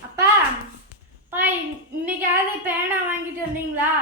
அப்பா அப்பா இன்- இன்னைக்காவது பேனா வாங்கிட்டு வந்தீங்களா?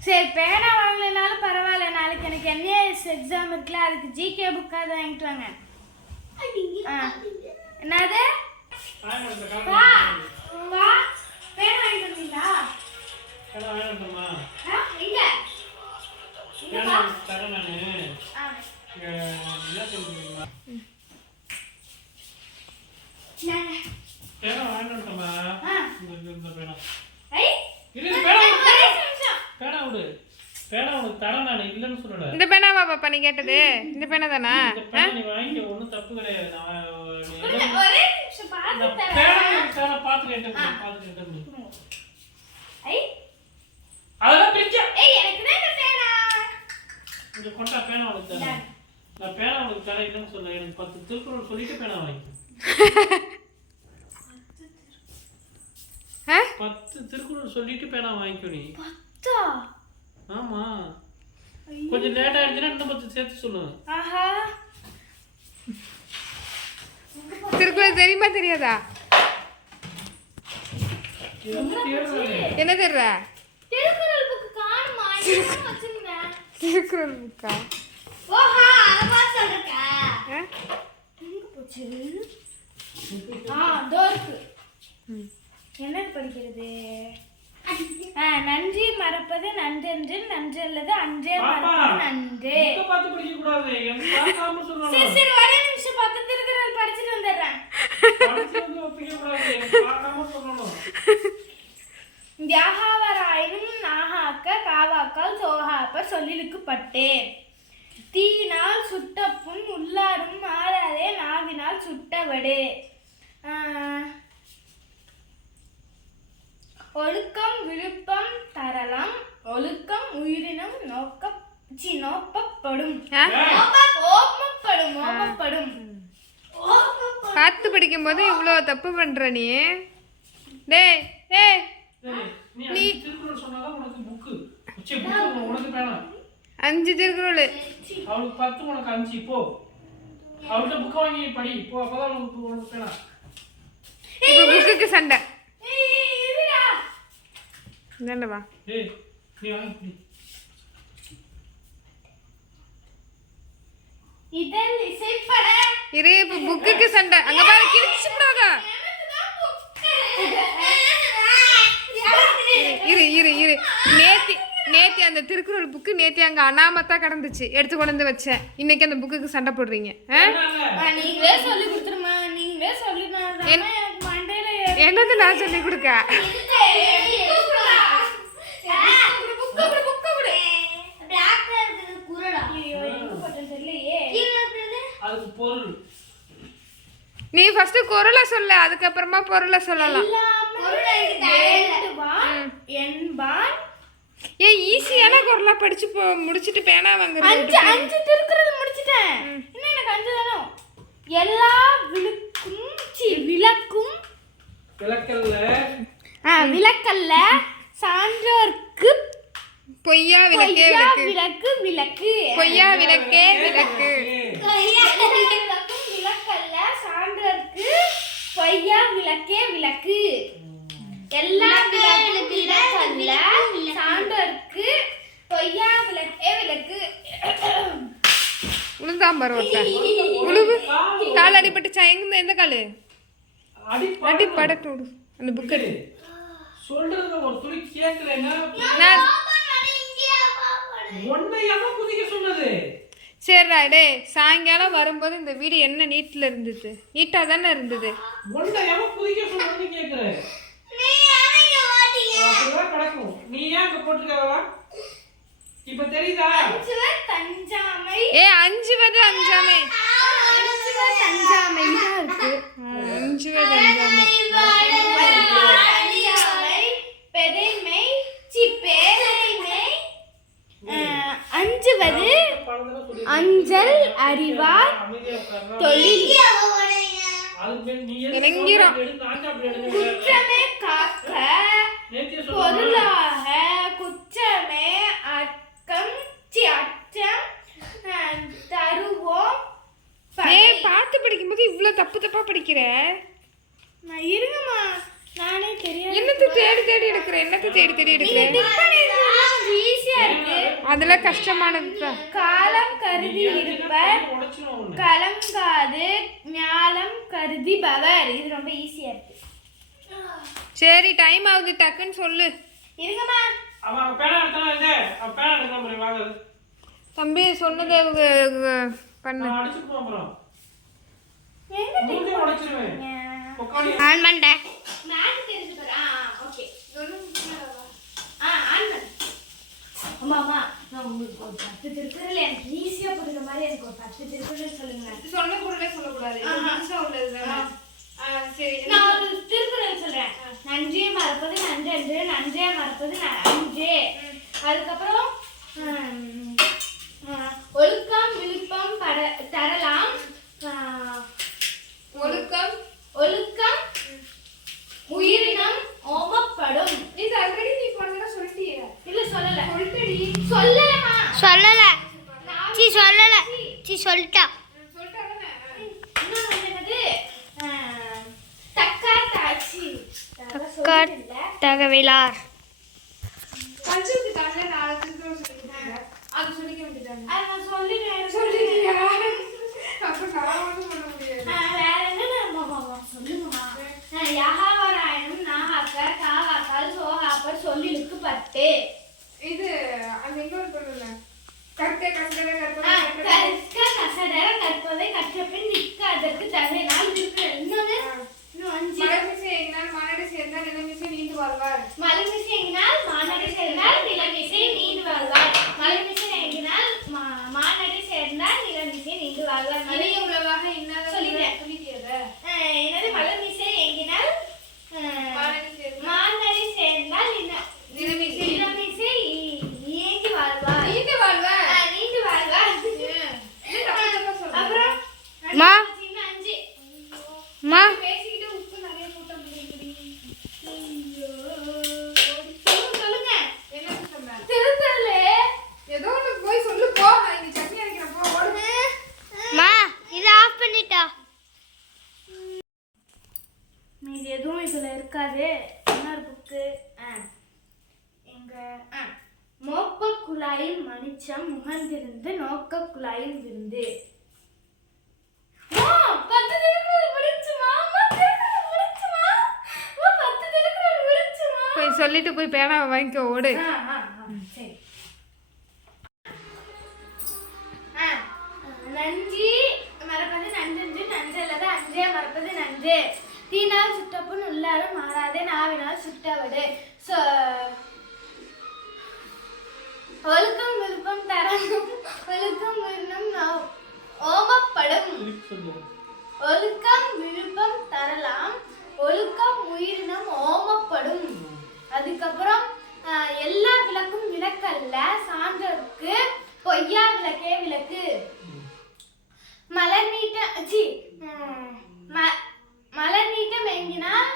சரி பேனா வாங்கலைனாலும் பரவாயில்ல. நாளைக்கு எனக்கு என்ஏஎஸ் எக்ஸாம் இருக்குல்ல அதுக்கு ஜிகே புக்காவது வாங்கிட்டு வாங்க. என்னது? வா வா. பேனா வாங்கிட்டு வந்தீங்களா? ஆ, இங்க இங்கப்பா. ஆ. இந்தாங்க. ஆ. ஐ, ஒரே நிமிஷம். இந்த பேனாவா பாப்பா நீ கேட்டது? இந்த பேனா தானா? கொடுங்க, ஒரே நிமிஷம் பார்த்து தரேன். ஐ, அதெல்லாம் பிரிக்க. ஏய், எனக்கு தான் இந்த பேனா. இங்க கொண்டா பேனா உனக்கு தரேன். நான் பேனா உனக்கு தரேன் இல்லைன்னு சொல்ல எனக்கு பத்து திருக்குறள் சொல்லிட்டு பேனா வாங்கி? பத்து திருக்குறள் சொல்லிட்டு பேனா வாங்கிக்கோ நீ. பத்தா? ஆமா. கொஞ்சம் லேட் ஆயிடுச்சுன்னா இன்னும் பத்து சேர்த்து சொல்லு ஆஹா. திருக்குறள் தெரியுமா தெரியாதா? என்ன தெரியல திருக்குறள் புக்கா. என்னது படிக்கிறது? நன்றி மறப்பது நன்றென்று நன்றல்லது அன்றே. மறப்பது நன்றே. புக்கை பார்த்து படிக்க கூடாது? எனக்கு பார்க்காம சரி சொல்லணும். சரி ஒரே நிமிஷம் பத்து திருக்குறள் படிச்சுட்டு வந்துடுறேன். தியாகாவராயினும் நாகாக்க காவாக்கால் சோகாப்பர் சொல்லிலுக்கு பட்டே தீயினால் சுட்ட புண் உள்ளாரும் மாறாதே நாவினால் சுட்டவடு. ஆஹ், ஒழுக்கம் விழுப்பம் தரலாம். ஒழுக்கம் உயிரினம் நோக்க சி நோக்கப்படும். ஆ? ஓமப்படும் ஓமப்படும் ஓமப்படும் பார்த்து படிக்கும்போது இவ்வளோ தப்பு பண்ற நீ. டேய் டேய் சரி நீ அஞ்சு திருக்குறள் அவளுக்கு பத்து உனக்கு அஞ்சு. போ. அவள்கிட்ட புக்கை வாங்கி படி. போ அப்பதான் உனக்கு உனக்கு பேனா இப்போ புக்குக்கு சண்டை. இசைப்பட. இரு இப்போ புக்குக்கு சண்டை. அங்க பாரு கிழிச்சு விடாதா இரு இரு இரு. நேத்தி நேத்தி அந்த திருக்குறள் புக்கு நேத்தி அங்க அனாமத்தா கிடந்துச்சு. எடுத்து கொண்டு வந்து வச்சேன். இன்னைக்கு அந்த புக்குக்கு சண்டை போடுறீங்க. என்னது நான் சொல்லி கொடுக்க ஐயோ, எங்க போட்டேன்னு தெரியலையே. அதுக்கு பொருள். நீ ஃபர்ஸ்ட் குரலை சொல்ல அதுக்கப்புறமா பொருளை சொல்லலாம். என்பான். ஏன் ஈஸியான குரலா படிச்சு போ முடிச்சிட்டு பேனா வாங்குறது அஞ்சு அஞ்சு திருக்குறள் முடிச்சிட்டேன். இன்னும் எனக்கு அஞ்சு தானே? எல்லா விழுக்கும் சி விளக்கும். விளக்கல்ல. ஆ, விளக்கல்ல சான்றோர்க்கு பொய்யா விளக்கே பொய்யா விளக்கு. விளக்கு விளக்கு. பொய்யா விளக்கே விளக்கு விளக்கும் விளக்கல்ல சான்றோர்க்கு பொய்யா விளக்கே விளக்கு எல்லா விளக்கும் விளக்கல்ல சான்றோர்க்கு பொய்யா விளக்கே விளக்கு உளுந்தாம்பர் ஒருத்தன் உழுவு. கால் அடிபட்டுச்சா? எங்க எந்த காலு? அடி அடி படட்டு விடு அந்த புக்கு படி. சொல்றத ஒரு துளி கேட்கலன்னா சரிடா டேய் சாயங்காலம் வரும்போது இந்த வீடு என்ன நீட்டில் இருந்தது? நீட்டாக தானே இருந்தது? நீ ஏன் போட்டிருக்கவா இப்ப தெரியுதா தஞ்சாமை ஏ அஞ்சுவது அஞ்சாமே அஞ்சுவர் தஞ்சாமை தான் இருக்கு அஞ்சுவது அஞ்சாமே அஞ்சாமை பெதைமை சி பேதைமை அஹ், அஞ்சுவது. அஞ்சல் அறிவார். தொழில் இறங்கிறோம். குற்றமே காக்க. பொருளாக குற்றமே அக்கம் சி அச்சம் அஹ், தருவோம் ஏ பார்த்து படிக்கும்போது இவ்வளோ தப்பு தப்பாக படிக்கிற? நான் இருங்கம்மா. நானே தெரியாது என்னத்தை தேடி தேடி எடுக்கிற? என்னத்தை தேடி தேடி எடுக்கிற? ஈஸியா இருக்கு. அதெல்லாம் கஷ்டமானது தான். காலம் கருதி இருப்பர் கலங்காது. ஞாலம் கருதி பவர். இது ரொம்ப ஈஸியா இருக்கு. சரி டைம் ஆகுது. டக்குன்னு சொல்லு. இருங்கம்மா. அவன் அவன் பேனா எடுத்தானா இல்ல? அவன் பேனா எடுக்கிற மாதிரி வாங்க. தம்பி சொன்னதை பண்ணு. நான் அடிச்சுட்டு போறேன் ஆன் பண்ணிட்டேன் மேட் தெரிஞ்சு பாரு. ஆ ஓகே. ஆ ஆன் பண்ணு. அம்மா அம்மா நான் உங்களுக்கு ஒரு பத்து திருக்குறள் எனக்கு ஈஸியா புரியுற மாதிரி எனக்கு ஒரு பத்து திருக்குறள் சொல்லுங்க சொன்ன கூடவே சொல்லக்கூடாது. சரி. நான் ஒரு திருக்குறள் சொல்றேன். நன்றே மறப்பது நன்றன்று நன்றே மறப்பது நன்று. அதுக்கப்புறம் ஒழுக்கம் விழுப்பம் பர தரலாம் ஆ, ஒழுக்கம் உயிரினம் ஓமப்படும். இது ஆல்ரெடி நீ பண்ண சொல்லிட்டியே. இல்ல சொல்லல. சொல்லிட்டடி. சொல்லலமா சொல்லல. சி சொல்லல. சி சொல்லிட்டா. சொல்லிட்டாதானே இன்னொன்னு என்னது? ஆ, தக்கா தாச்சி தக்கா தகவலார் பஞ்சத்துக்கு தானே நாலு திருக்குறள் சொல்லிட்டாங்க அது சொல்லிக்க வேண்டியதானே அது நான் சொல்லிட்டேன் சொல்லிட்டியா அப்ப நான் ஒன்றும் பண்ண முடியாது ஆ, வேற என்ன மாமா சொல்லுங்கம்மா ஆ, யகாவராயணம் நாகாக்கர் காவாக்கால் சோகாப்பர் சொல்லிலுக்கு பட்டு இது அந்த இன்னொரு பொருள் கற்க கற்கரை ஆ, கற்பனை கற்க கசடர கற்பதை கற்றபின் நிற்க அதற்கு தகையினால் இருக்கிற இன்னொன்னு இன்னும் அஞ்சு மலர்மிசை எங்கினால் மானடி சேர்ந்தால் நிலமிசை நீண்டு வாழ்வார் மலைமிசை எங்கினால் மானடை சேர்ந்தால் நிலமிசை நீண்டு வாழ்வார் மலைமிசை எங்கினால் மா- மானடை சேர்ந்தால் நிலமிசை நீண்டு வாழ்வார் மலை இணைய உலகாக இன்னாத சொல்லிட்டேன். சொல்லிட்டியத ஆ, என்னது மலைமிசை எங்கினால் ஆ, மானடி சேர்ந்தால் மானடை சேர்ந்தால் நில- நிலமிசை நிலமிசை இ- இயங்கி வாழ்வார் நீண்டு வாழ்வார் ஆ, நீண்டு வாழ்வார் இது தப்பு தப்பா சொல்றேன். அப்புறம் மா. இன்னும் அஞ்சு மா பேசிக்கிட்டு உப்பு நிறைய போட்டா முடியுது சொல்லுங்க, சொல்லுங்க என்ன சொன்னேன் திருத்தலே ஏதோ ஒன்று போய் சொல்லு போ நான் இங்க சட்னி அரைக்கிறேன் போ ஓடு மா இதை ஆஃப் பண்ணிட்டா மீதி எதுவும் இதுல இருக்காது இன்னொரு புக்கு எங்க ஆ. மோப்ப குழாயில் மணிச்சம் முகந்திருந்து நோக்க குழாயில் விருந்து அம்மா, பத்து திருக்குறள் முடிஞ்சுமா? அம்மா, திருக்குறள் முடிஞ்சுமா? அம்மா, பத்து திருக்குறள் முடிஞ்சுமா? போய் சொல்லிட்டு போய் பேனாவை வாங்கிக்கோ ஓடு. நன்றி. மறப்பது நன்றென்று நன்றல்லது அன்றே மறப்பது நன்று. தீனால் சுட்டப்புண் உள்ளாரும் மாறாதே நாவினால் சுட்டவடு. சொ ஒழுக்கம் விருப்பம் தரணும். ஒழுக்கம் விருப்பம் ஓமப்படும் ஒழுக்கம் விருப்பம் தரலாம். ஒழுக்கம் உயிரினம் ஓமப்படும் அதுக்கப்புறம் எல்லா விளக்கும் விளக்கல்ல சான்றோருக்கு பொய்யா விளக்கே விளக்கு. மலர் நீட்ட சி மலர் நீட்டம் எங்கினால்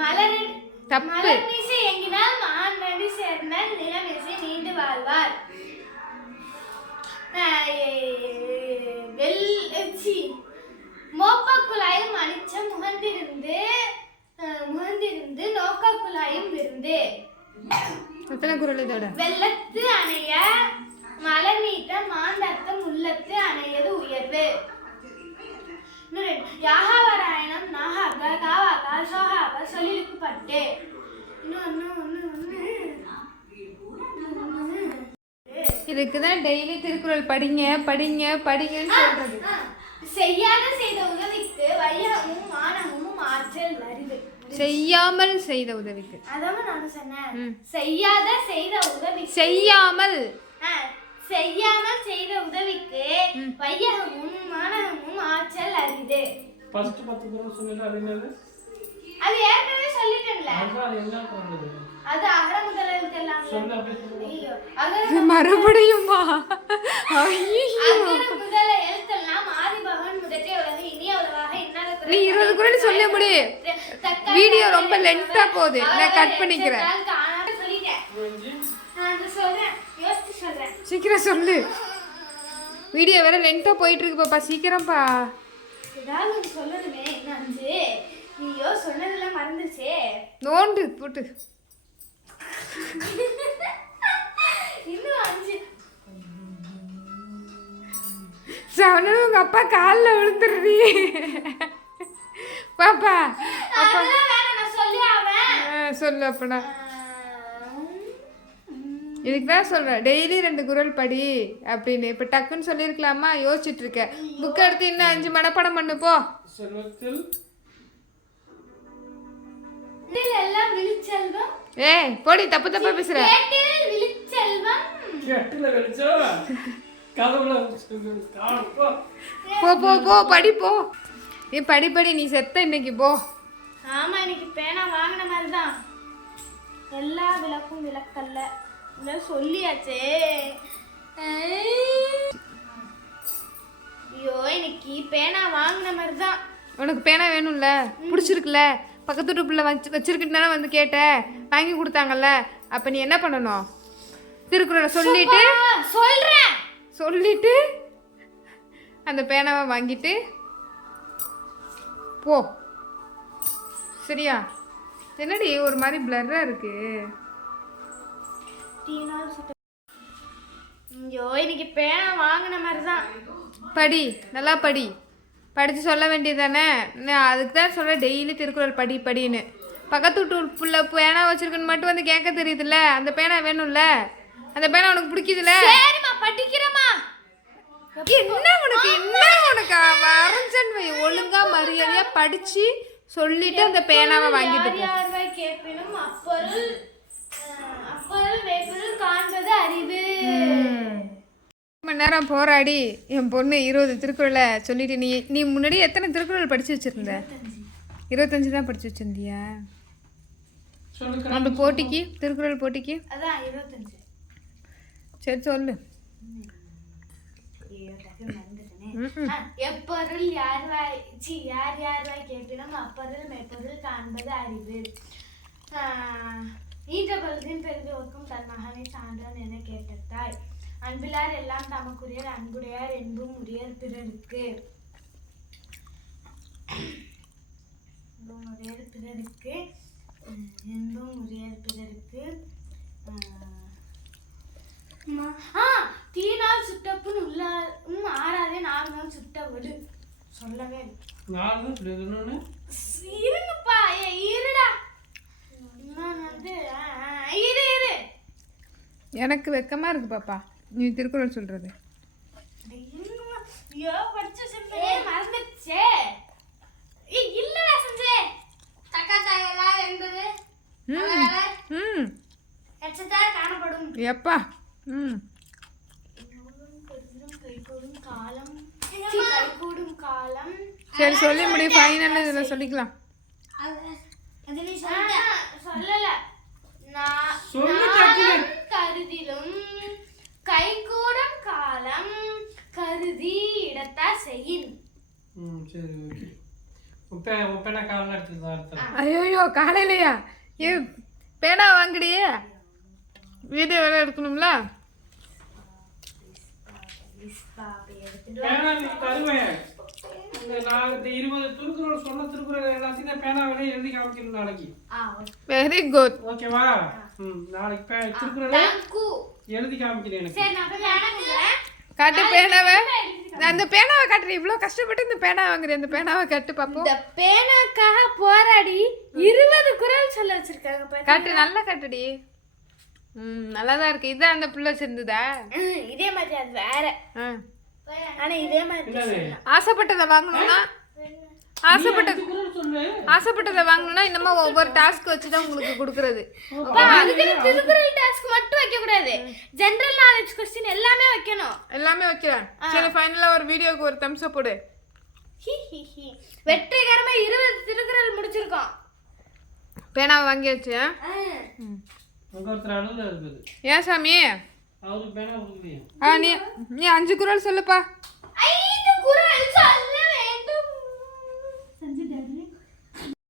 மலர் தப்பு. மோப்ப குழாயும் அனிச்சம் முகந்திருந்து முகந்திருந்து நோக்க குழாயும் விருந்து. எத்தனை குரல் இதோட? வெள்ளத்து அணைய மலர் நீட்ட மாந்தர்த்தம் உள்ளத்து அணையது உயர்வு. இன்னும் ரெண்டு. யாகாவராயணம் நாகாக்க காவாக்கா சோகாக்க சொல்லிலுக்கு பட்டு. இன்னும் ஒன்று ஒன்று ஒன்று இதுக்கு தான் டெய்லி திருக்குறள் படிங்க படிங்க படிங்கன்னு சொல்றது. செய்யாத செய்த உதவிக்கு வையகமும் மானமும் ஆற்றல் வருது செய்யாமல் செய்த உதவிக்கு. அதான் நான் சொன்னேன். செய்யாத செய்த உதவி செய்யாமல். செய்யாமல் செய்த உதவிக்கு வையகமும் மானகமும் ஆற்றல் அரிது. ஃபர்ஸ்ட் பத்து குரல் சொல்லிட்டு அது என்னது? அது ஏற்கனவே சொல்லிட்டேன்ல. அது என்ன பண்ணுறது அது அகர முதல் எழுத்தெல்லாம் ஐயோ அகர மறுபடியுமா? ஐயோ. அகர முதல எழுத்தெல்லாம் ஆதி பகவான் முதற்றே உலகு இனிய உலகாக இன்னாத குரல் நீ இருபது குரல் சொல்ல முடி. வீடியோ ரொம்ப லென்த்தா போகுது. நான் கட் பண்ணிக்கிறேன். சொல்லிட்டேன். சீக்கிரம் சொல்லு. வீடியோ வேற லென்த்தா போயிட்டு இருக்கு பாப்பா சீக்கிரம்ப்பா. ஏதாவது சொல்லணுமே என்ன அஞ்சு நோண்டு போட்டு. இன்னும் அஞ்சு. சவனன் உங்க அப்பா காலில் விழுந்துடுறீ. பாப்பா ஆ, சொல்லு அப்பனா. இதுக்கு தான் சொல்கிறேன் டெய்லி ரெண்டு குரல் படி அப்படின்னு. இப்போ டக்குன்னு சொல்லியிருக்கலாமா? யோசிச்சுட்டு இருக்க புக் எடுத்து இன்னும் அஞ்சு மனப்பாடம் பண்ணு போ. ஏய் போடி தப்பு தப்பா பேசுற. போ. போ போ போ படி போ. நீ படி படி நீ செத்த இன்னைக்கு போ. ஆமா இன்னைக்கு பேனா வாங்கின மாதிரி தான். எல்லா விளக்கும் விளக்கல்ல. இல்ல சொல்லியாச்சே. ஐயோ இன்னைக்கு பேனா வாங்கின மாதிரி தான் உனக்கு பேனா வேணும்ல? பிடிச்சிருக்குல்ல? பக்கத்து வீட்டு பிள்ளை வச்சு வச்சிருக்கிட்டு தானே வந்து கேட்ட. வாங்கி கொடுத்தாங்கல்ல. அப்போ நீ என்ன பண்ணணும்? திருக்குறளை சொல்லிட்டு சொல்றேன். சொல்லிட்டு அந்த பேனாவை வாங்கிட்டு போ. சரியா? என்னடி ஒரு மாதிரி பிளர்ராக இருக்கு. ஐயோ இன்னைக்கு பேனா வாங்கின மாதிரி தான் படி நல்லா படி. படித்து சொல்ல வேண்டியதானே நான் அதுக்கு தான் சொல்கிறேன் டெய்லி திருக்குறள் படி படின்னு. பக்கத்து வீட்டு புள்ள பேனா வச்சிருக்குன்னு மட்டும் வந்து கேட்க தெரியுதுல்ல? அந்த பேனா வேணும்ல? அந்த பேனா உனக்கு பிடிக்குதுல்ல? சரிம்மா படிக்கிறேம்மா. என்ன உனக்கு என்ன உனக்கு? வரைஞ்சன் வை ஒழுங்கா மரியாதையா படிச்சு சொல்லிட்டு அந்த பேனாவை வாங்கிட்டு யார் கேட்பினும் அப்பொருள் காண்பது அறிவு. மணி நேரம் போராடி என் பொண்ணு இருபது திருக்குறளை சொல்லிட்டு நீ நீ முன்னாடி எத்தனை திருக்குறள் படிச்சு வச்சிருந்த? இருபத்தஞ்சு தான் படிச்சு வச்சிருந்தியா? அந்த போட்டிக்கு திருக்குறள் போட்டிக்கு? சரி சொல்லு. எப்பொருள் யார் வாய் யார் யார் வாய் அப்பொருள் காண்பது அறிவு. ஈன்ற பொழுதின் பெரிதோர்க்கும் தன் மகனை சான்றான் என கேட்ட அன்பிலார் எல்லாம் தமக்குரியர் அன்புடையார் என்பும் உரியர் பிறருக்கு. உரியர் பிறருக்கு. என்பும் உரியர் பிறருக்கு. தீனால் சுட்டப்புண் உள்ளாரும் ஆறாதே நாவினால் சுட்ட விடு சொல்லவே நாலு தான் இப்படி இருக்கணும்னு இருங்கப்பா ஏ இருடா இன்னொன்னு வந்து ஆ, ஆ, இரு இரு எனக்கு வெக்கமா இருக்கு பாப்பா நீ திருக்குறள் சொல்றது அட, இருங்கம்மா. ஐயோ படிச்ச செம்பே மறந்துச்சே ஏய் இல்லடா சஞ்சே தக்கா தாயலா என்பது ம். ம். எச்சத்தால் காணப்படும். எப்பா? ம். சரி சொல்லி முடி ஃபைனல் இதில் சொல்லிக்கலாம் ஆ, சொல்லல நான் சொல்லு, நாளும் கருதிலும் கைகூடும் காலம் கருதி செய்யின் ம் சரி ஓகே. உன் பே உன் பேனா காலம் எடுத்துட்டு தான் எடுத்துறேன் ஐயோயோ காலையிலையா ஏ பேனா வாங்குடியே? வீடியோ வேற எடுக்கணும்ல? பேனா நீ தருவேன் இந்த நான் இந்த இருபது திருக்குறள் சொன்ன திருக்குறள் எல்லாத்தையும் நான் பேனாவிலே எழுதி காமிக்கணும் நாளைக்கு. வெரி குட் ஓகேவா? ம் நாளைக்கு பே திருக்குறளை எழுதி காமிக்கிறேன் எனக்கு. சரி நான் போய் வேணாம் காட்டு பேனாவை. நான் அந்த பேனாவை காட்டுறேன். இவ்வளோ கஷ்டப்பட்டு இந்த பேனா வாங்குறேன். இந்த பேனாவை கட்டு பார்ப்போம் இந்த பேனாக்காக போராடி இருபது குரல் சொல்ல வச்சிருக்காங்க. காட்டு நல்லா காட்டுடி. ம் நல்லா தான் இருக்கு. இதான் அந்த புள்ள சேர்ந்ததா? இதே மாதிரி அது வேற. ஆ. ஆனா இதே மாதிரி ஆசைப்பட்டதை வாங்கணும்னா ஆசைப்பட்டது ஆசைப்பட்டதை வாங்கணும்னா இன்னமும் ஒவ்வொரு டாஸ்க் வச்சு தான் உங்களுக்கு கொடுக்குறது. திருக்குறள் டாஸ்க் மட்டும் வைக்க கூடாது. ஜெனரல் நாலேஜ் கொஸ்டின் எல்லாமே வைக்கணும். எல்லாமே வைக்கிறேன். சரி ஃபைனலாக ஒரு வீடியோக்கு ஒரு தம்ஸ் போடு. ஹி, ஹி, ஹி. வெற்றிகரமா இருபது திருக்குறள் முடிச்சிருக்கோம். பேனாவை வாங்கியாச்சு. ஏன் சாமி? பேனா ஆ நீ நீ அஞ்சு குரல் சொல்லுப்பா. ஐந்து குறள் சொல்ல.